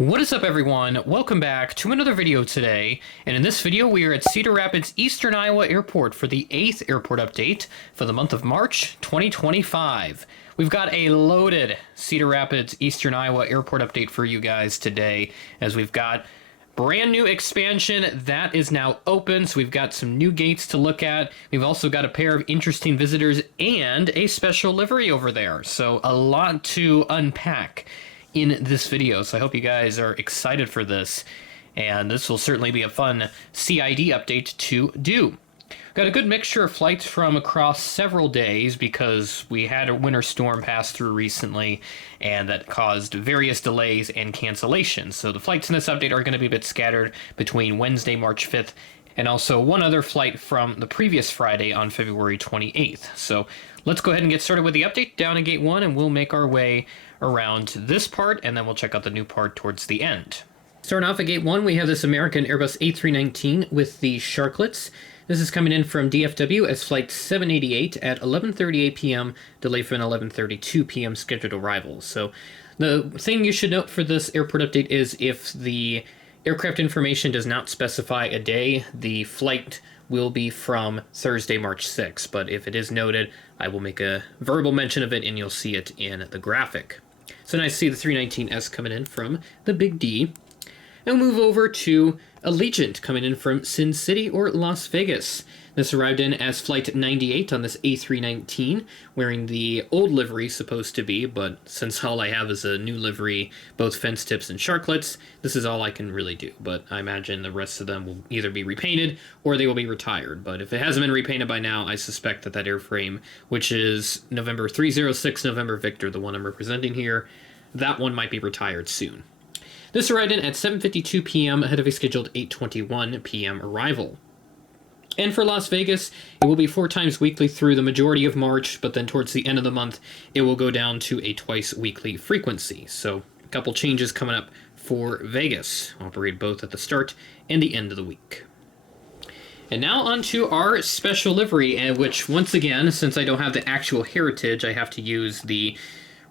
What is up, everyone? Welcome back to another video today, and in this video we are at Cedar Rapids Eastern Iowa Airport for the 8th airport update for the month of March 2025. We've got a loaded Cedar Rapids Eastern Iowa Airport update for you guys today, as we've got brand new expansion that is now open, so we've got some new gates to look at. We've also got a pair of interesting visitors and a special livery over there, so a lot to unpack in this video, so I hope you guys are excited for this, and this will certainly be a fun CID update to do. Got a good mixture of flights from across several days because we had a winter storm pass through recently, and that caused various delays and cancellations. So the flights in this update are going to be a bit scattered between Wednesday, March 5th, and also one other flight from the previous Friday on February 28th. So let's go ahead and get started with the update down in Gate 1, and we'll make our way around this part, and then we'll check out the new part towards the end. Starting off at Gate 1, we have this American Airbus A319 with the Sharklets. This is coming in from DFW as Flight 788 at 11:38 p.m., delayed for an 11:32 p.m. scheduled arrival. So the thing you should note for this airport update is if the aircraft information does not specify a day, the flight will be from Thursday, March 6th. But if it is noted, I will make a verbal mention of it and you'll see it in the graphic. So nice to see the 319S coming in from the Big D. And we'll move over to Allegiant coming in from Sin City or Las Vegas. This arrived in as Flight 98 on this A319, wearing the old livery supposed to be, but since all I have is a new livery, both fence tips and Sharklets, this is all I can really do. But I imagine the rest of them will either be repainted or they will be retired. But if it hasn't been repainted by now, I suspect that that airframe, which is November 306 November Victor, the one I'm representing here, that one might be retired soon. This arrived in at 7:52 p.m. ahead of a scheduled 8:21 p.m. arrival. And for Las Vegas, it will be 4 times weekly through the majority of March, but then towards the end of the month, it will go down to a twice weekly frequency. So a couple changes coming up for Vegas. Operate both at the start and the end of the week. And now on to our special livery, which once again, since I don't have the actual heritage, I have to use the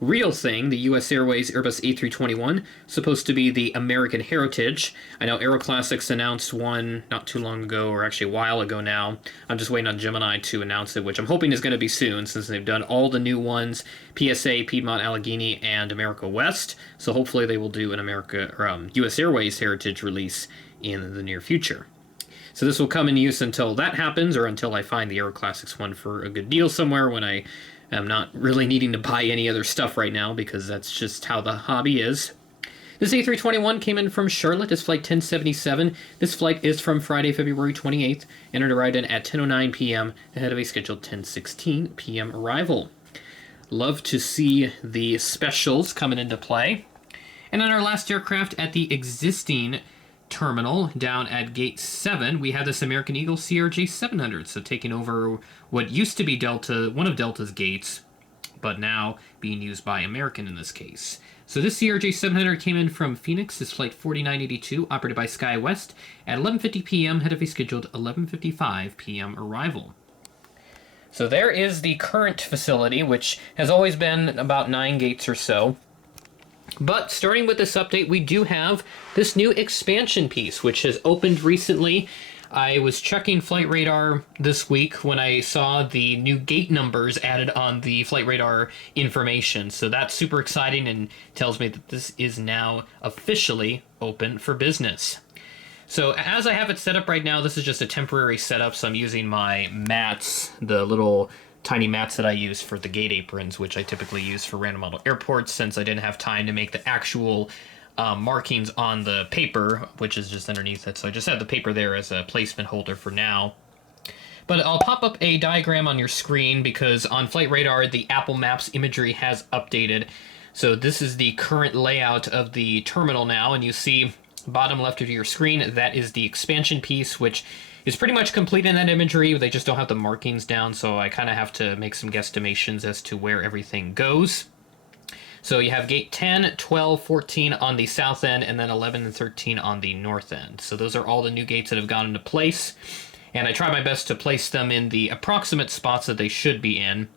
real thing, the US Airways Airbus A321, supposed to be the American Heritage. I know Aeroclassics announced one not too long ago, or actually a while ago now. I'm just waiting on Gemini to announce it, which I'm hoping is going to be soon, since they've done all the new ones, PSA, Piedmont, Allegheny, and America West. So hopefully they will do an US Airways Heritage release in the near future. So this will come in use until that happens, or until I find the Aeroclassics one for a good deal somewhere when I'm not really needing to buy any other stuff right now, because that's just how the hobby is. This A321 came in from Charlotte as Flight 1077. This flight is from Friday, February 28th, and it arrived in at 10:09 p.m. ahead of a scheduled 10:16 p.m. arrival. Love to see the specials coming into play. And on our last aircraft at the existing terminal down at Gate 7, we have this American Eagle CRJ 700, so taking over what used to be one of Delta's gates, but now being used by American in this case. So this CRJ 700 came in from Phoenix, this Flight 4982, operated by SkyWest, at 11:50 p.m. ahead of a scheduled 11:55 p.m. arrival. So there is the current facility, which has always been about 9 gates or so. But starting with this update, we do have this new expansion piece, which has opened recently. I was checking Flight Radar this week when I saw the new gate numbers added on the Flight Radar information. So that's super exciting and tells me that this is now officially open for business. So as I have it set up right now, this is just a temporary setup. So I'm using my mats, the little tiny mats that I use for the gate aprons, which I typically use for random model airports, since I didn't have time to make the actual markings on the paper, which is just underneath it. So I just have the paper there as a placement holder for now. But I'll pop up a diagram on your screen because on Flight Radar, the Apple Maps imagery has updated. So this is the current layout of the terminal now, and you see bottom left of your screen, that is the expansion piece, which is pretty much complete in that imagery. They just don't have the markings down, so I kind of have to make some guesstimations as to where everything goes. So you have gate 10, 12, 14 on the south end, and then 11 and 13 on the north end. So those are all the new gates that have gone into place, and I try my best to place them in the approximate spots that they should be in,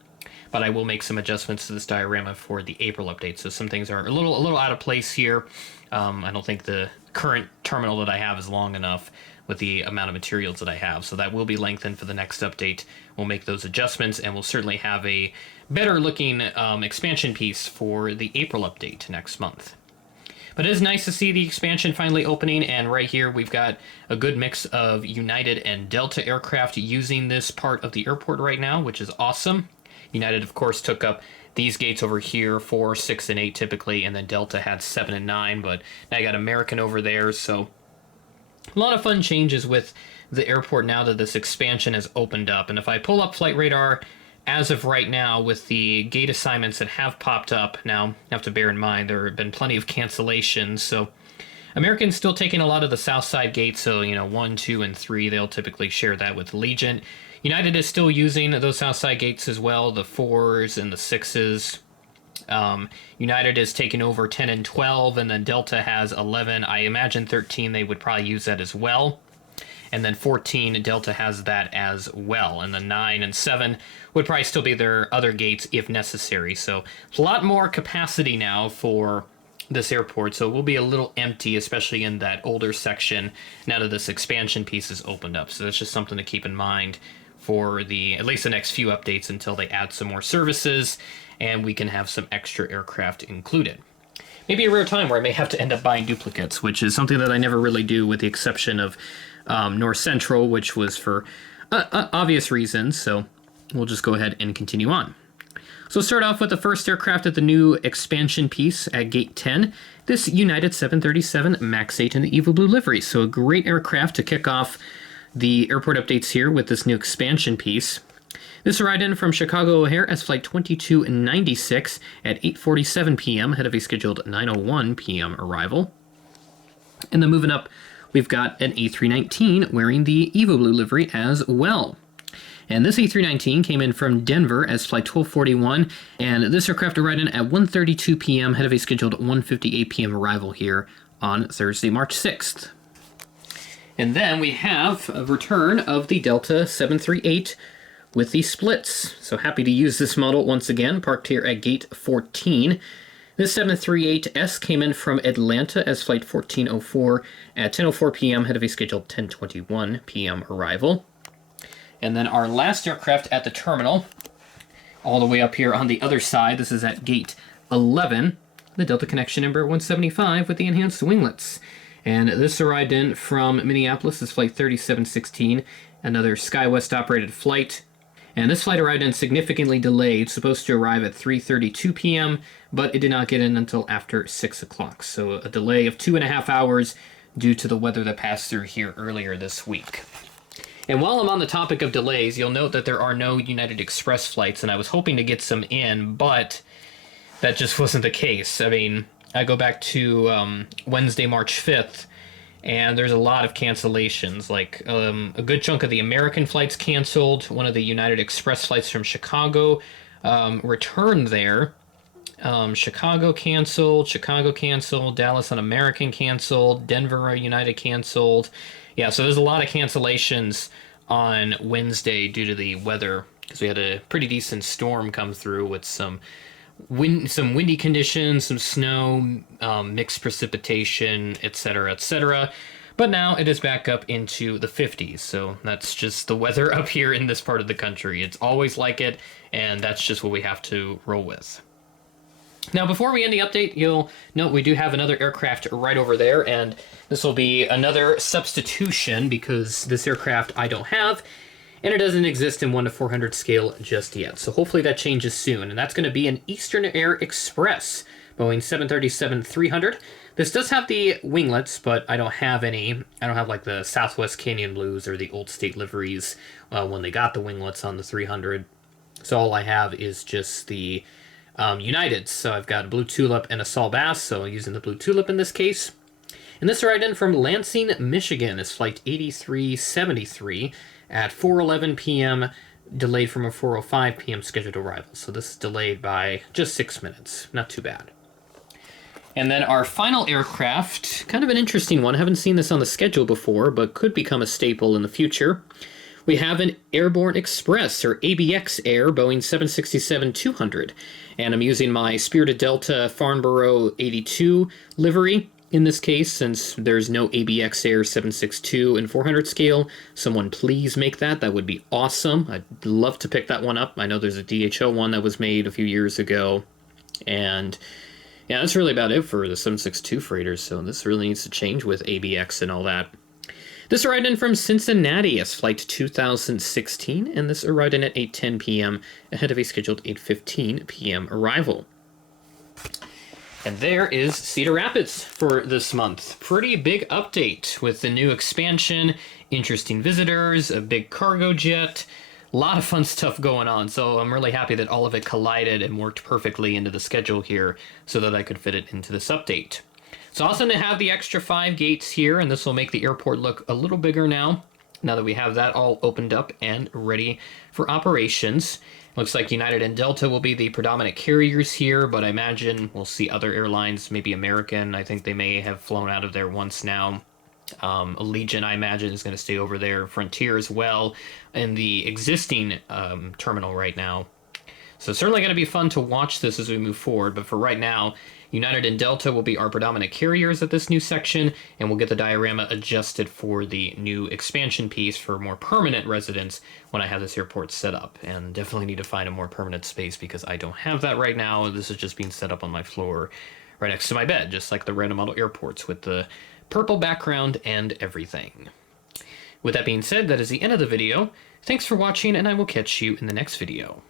but I will make some adjustments to this diorama for the April update. So some things are a little out of place here. I don't think the current terminal that I have is long enough with the amount of materials that I have. So that will be lengthened for the next update. We'll make those adjustments, and we'll certainly have a better looking expansion piece for the April update next month. But it is nice to see the expansion finally opening, and right here we've got a good mix of United and Delta aircraft using this part of the airport right now, which is awesome. United, of course, took up these gates over here, 4, 6, and 8 typically, and then Delta had 7 and 9, but now you got American over there, so a lot of fun changes with the airport now that this expansion has opened up. And if I pull up Flight Radar, as of right now, with the gate assignments that have popped up, now you have to bear in mind there have been plenty of cancellations, so American's still taking a lot of the south side gates, so 1, 2, and 3, they'll typically share that with Allegiant. United is still using those south side gates as well, the 4s and the 6s. United is taking over 10 and 12, and then Delta has 11. I imagine 13 they would probably use that as well. And then 14, Delta has that as well. And then 9 and 7 would probably still be their other gates if necessary. So a lot more capacity now for this airport, so it will be a little empty, especially in that older section, now that this expansion piece is opened up. So that's just something to keep in mind for at least the next few updates until they add some more services and we can have some extra aircraft included. Maybe a rare time where I may have to end up buying duplicates, which is something that I never really do, with the exception of North Central, which was for obvious reasons, so we'll just go ahead and continue on. So we'll start off with the first aircraft at the new expansion piece at Gate 10, this United 737 MAX 8 in the Evo Blue livery. So a great aircraft to kick off the airport updates here with this new expansion piece. This arrived in from Chicago O'Hare as Flight 2296 at 8:47 p.m. ahead of a scheduled 9:01 p.m. arrival. And then moving up, we've got an A319 wearing the Evo Blue livery as well. And this A319 came in from Denver as Flight 1241, and this aircraft arrived in at 1:32 p.m. ahead of a scheduled 1:58 p.m. arrival here on Thursday, March 6th. And then we have a return of the Delta 738 with the splits. So happy to use this model once again, parked here at Gate 14. This 738S came in from Atlanta as Flight 1404 at 10:04 p.m. ahead of a scheduled 10:21 p.m. arrival. And then our last aircraft at the terminal, all the way up here on the other side, this is at Gate 11, the Delta Connection number 175 with the enhanced winglets. And this arrived in from Minneapolis as Flight 3716, another SkyWest operated flight. And this flight arrived in significantly delayed, supposed to arrive at 3:32 p.m., but it did not get in until after 6 o'clock. So a delay of 2.5 hours due to the weather that passed through here earlier this week. And while I'm on the topic of delays, you'll note that there are no United Express flights, and I was hoping to get some in, but that just wasn't the case. I mean, I go back to Wednesday, March 5th, and there's a lot of cancellations. Like, a good chunk of the American flights canceled. One of the United Express flights from Chicago returned there. Chicago canceled, Dallas on American canceled, Denver United canceled. Yeah, so there's a lot of cancellations on Wednesday due to the weather, because we had a pretty decent storm come through with some windy conditions, some snow, mixed precipitation, etc., etc. But now it is back up into the 50s, so that's just the weather up here in this part of the country. It's always like it, and that's just what we have to roll with. Now, before we end the update, you'll note we do have another aircraft right over there, and this will be another substitution because this aircraft I don't have, and it doesn't exist in 1:400 scale just yet. So hopefully that changes soon, and that's going to be an Eastern Air Express Boeing 737-300. This does have the winglets, but I don't have any. I don't have like the Southwest Canyon Blues or the Old State liveries when they got the winglets on the 300. So all I have is just the United. So I've got a Blue Tulip and a Saul Bass, so using the Blue Tulip in this case. And this arrived in from Lansing, Michigan is Flight 8373 at 4:11 p.m., delayed from a 4:05 p.m. scheduled arrival. So this is delayed by just 6 minutes. Not too bad. And then our final aircraft, kind of an interesting one. I haven't seen this on the schedule before, but could become a staple in the future. We have an Airborne Express, or ABX Air, Boeing 767-200. And I'm using my Spirited Delta Farnborough 82 livery. in this case, since there's no ABX Air 762 and 400 scale. Someone please make that. That would be awesome. I'd love to pick that one up. I know there's a DHL one that was made a few years ago. And yeah, that's really about it for the 762 freighters, so this really needs to change with ABX and all that. This arrived in from Cincinnati as Flight 2016, and this arrived in at 8:10 p.m. ahead of a scheduled 8:15 p.m. arrival. And there is Cedar Rapids for this month. Pretty big update with the new expansion, interesting visitors, a big cargo jet, a lot of fun stuff going on. So I'm really happy that all of it collided and worked perfectly into the schedule here so that I could fit it into this update. It's awesome to have the extra 5 gates here, and this will make the airport look a little bigger now that we have that all opened up and ready for operations. Looks like United and Delta will be the predominant carriers here, but I imagine we'll see other airlines, maybe American. I think they may have flown out of there once now. Allegiant, I imagine, is going to stay over there. Frontier as well in the existing terminal right now. So certainly going to be fun to watch this as we move forward, but for right now, United and Delta will be our predominant carriers at this new section, and we'll get the diorama adjusted for the new expansion piece for more permanent residents when I have this airport set up. And definitely need to find a more permanent space because I don't have that right now. This is just being set up on my floor right next to my bed, just like the random model airports with the purple background and everything. With that being said, that is the end of the video. Thanks for watching, and I will catch you in the next video.